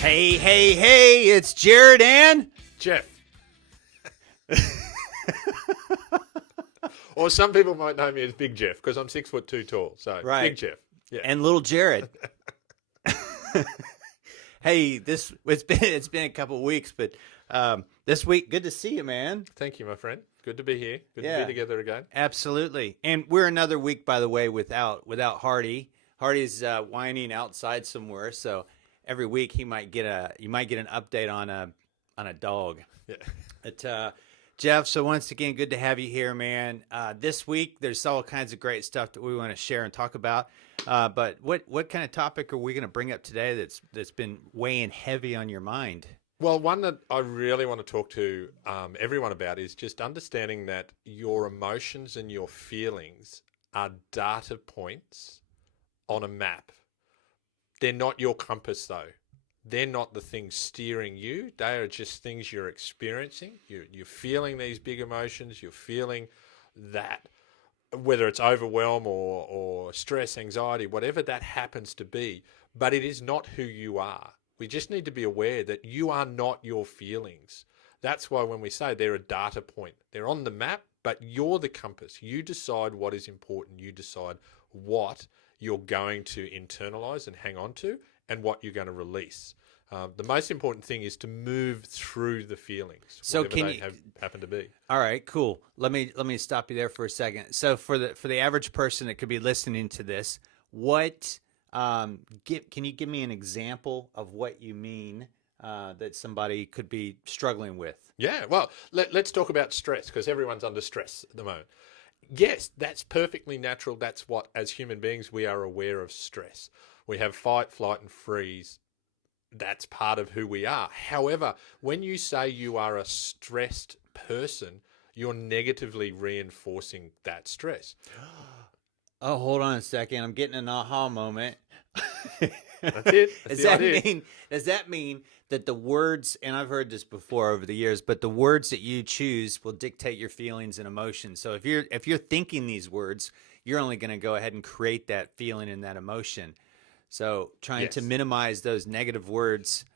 Hey, it's Jared and Jeff. Or some people might know me as Big Jeff because I'm 6'2" tall. So Right. Big Jeff. Yeah. and little Jared. Hey, it's been a couple weeks, but this week, good to see you, man. Thank you, my friend. Good to be here. Good to Yeah. be together again. Absolutely. And we're another week, by the way, without Hardy. Hardy's whining outside somewhere, so every week you might get an update on a dog. Yeah. But Jeff, so once again, good to have you here, man. This week, there's all kinds of great stuff that we want to share and talk about. But what kind of topic are we going to bring up today that's been weighing heavy on your mind? Well, one that I really want to talk to everyone about is just understanding that your emotions and your feelings are data points on a map. They're not your compass, though. They're not the things steering you. They are just things you're experiencing. You're feeling these big emotions. You're feeling that, whether it's overwhelm or stress, anxiety, whatever that happens to be. But it is not who you are. We just need to be aware that you are not your feelings. That's why when we say they're a data point, they're on the map, but you're the compass. You decide what is important. You decide what you're going to internalize and hang on to and what you're going to release. The most important thing is to move through the feelings, So whatever they happen to be. All right, cool. Let me stop you there for a second. So for the average person that could be listening to this, can you give me an example of what you mean that somebody could be struggling with? Yeah, well, let's talk about stress because everyone's under stress at the moment. Yes, that's perfectly natural. That's what, as human beings, we are aware of stress. We have fight, flight, and freeze. That's part of who we are. However, when you say you are a stressed person, you're negatively reinforcing that stress. Oh, hold on a second. I'm getting an aha moment. That's it. That's the idea. Does that mean that the words, and I've heard this before over the years, but the words that you choose will dictate your feelings and emotions. So if you're thinking these words, you're only going to go ahead and create that feeling and that emotion. So trying to Yes. minimize those negative words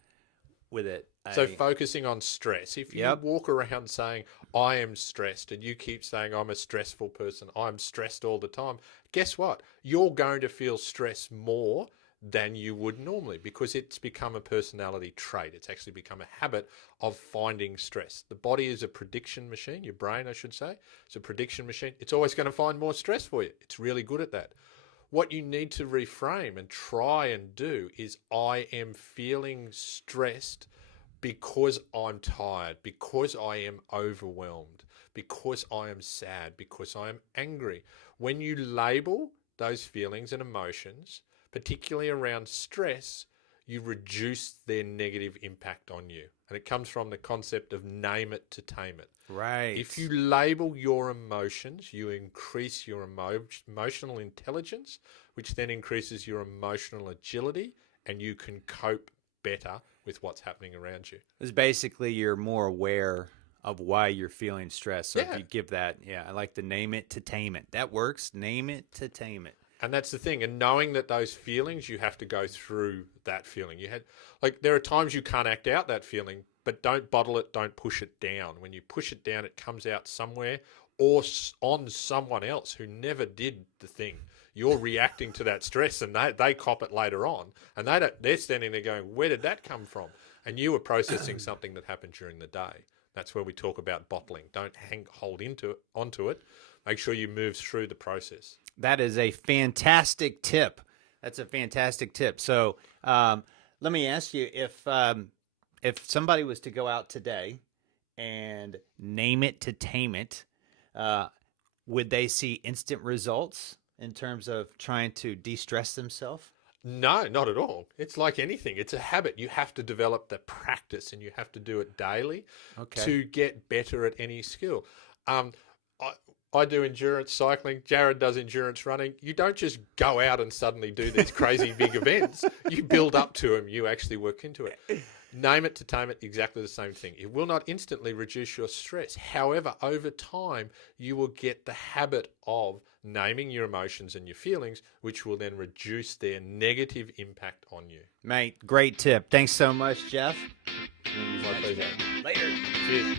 with it. So focusing on stress. If you Yep. walk around saying, I am stressed, and you keep saying, I'm a stressful person, I'm stressed all the time, guess what? You're going to feel stress more than you would normally because it's become a personality trait. It's actually become a habit of finding stress. The body is a prediction machine, your brain, I should say. It's a prediction machine. It's always going to find more stress for you. It's really good at that. What you need to reframe and try and do is I am feeling stressed because I'm tired, because I am overwhelmed, because I am sad, because I am angry. When you label those feelings and emotions, particularly around stress, you reduce their negative impact on you. And it comes from the concept of name it to tame it. Right. If you label your emotions, you increase your emotional intelligence, which then increases your emotional agility, and you can cope better with what's happening around you. It's basically you're more aware of why you're feeling stressed. So if Yeah. you give that, I like to name it to tame it. That works. Name it to tame it. And that's the thing. And knowing that those feelings, you have to go through that feeling. There are times you can't act out that feeling, but don't bottle it, don't push it down. When you push it down, it comes out somewhere or on someone else who never did the thing. You're reacting to that stress and they cop it later on. And they're standing there going, where did that come from? And you were processing something that happened during the day. That's where we talk about bottling. Don't hold onto it. Make sure you move through the process. That is a fantastic tip. That's a fantastic tip. So let me ask you, if somebody was to go out today and name it to tame it, would they see instant results in terms of trying to de-stress themselves? No, not at all. It's like anything. It's a habit. You have to develop the practice and you have to do it daily to get better at any skill. I do endurance cycling. Jared does endurance running. You don't just go out and suddenly do these crazy big events. You build up to them. You actually work into it. Name it to tame it, exactly the same thing. It will not instantly reduce your stress. However, over time, you will get the habit of naming your emotions and your feelings, which will then reduce their negative impact on you. Mate, great tip. Thanks so much, Jeff. My pleasure. Later. Cheers.